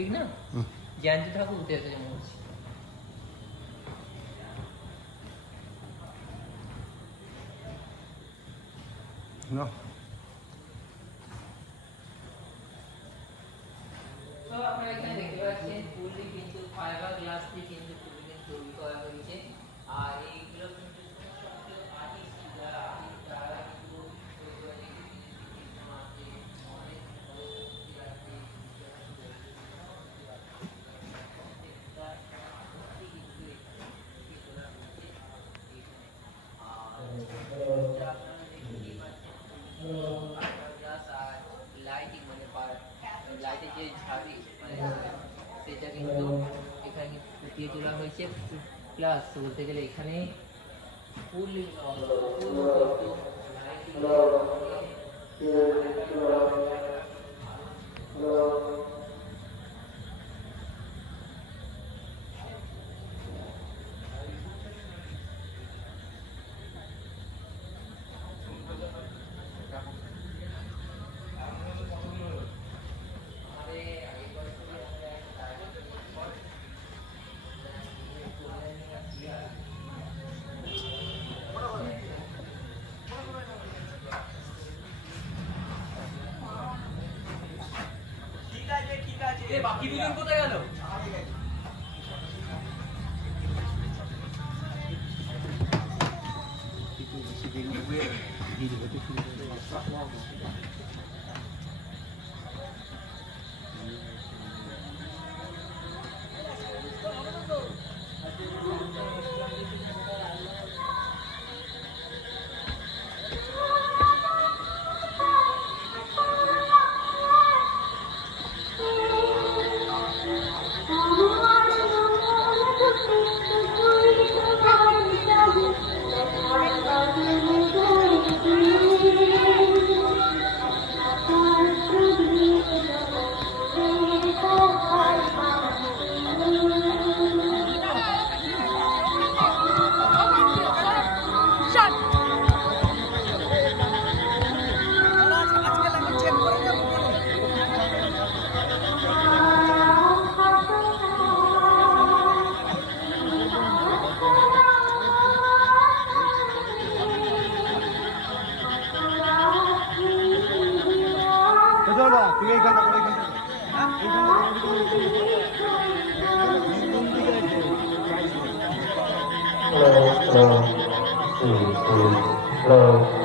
ঠিক না? জ্যান্ত ঠাকুর উঠে এসেছে মনে হচ্ছে। তো আপনারা এখানে দেখতে পাচ্ছেন ফুললি কিন্তু ফাইবার গ্লাস দিয়ে কিন্তু ফুললি কিন্তু তৈরি করা হয়েছে। আর এইগুলো কিন্তু সমস্ত আর্টিস্ট যারা তারা কিন্তু তৈরি করে অনেক লাইটিং মানে লাইটের যে ঝাড়ি মানে সেটা কিন্তু এখানে ফুটিয়ে তোলা হয়েছে। প্লাস বলতে গেলে এখানে ফুল বাকি দুজন কোথায় গেল? Hello, hello, hello.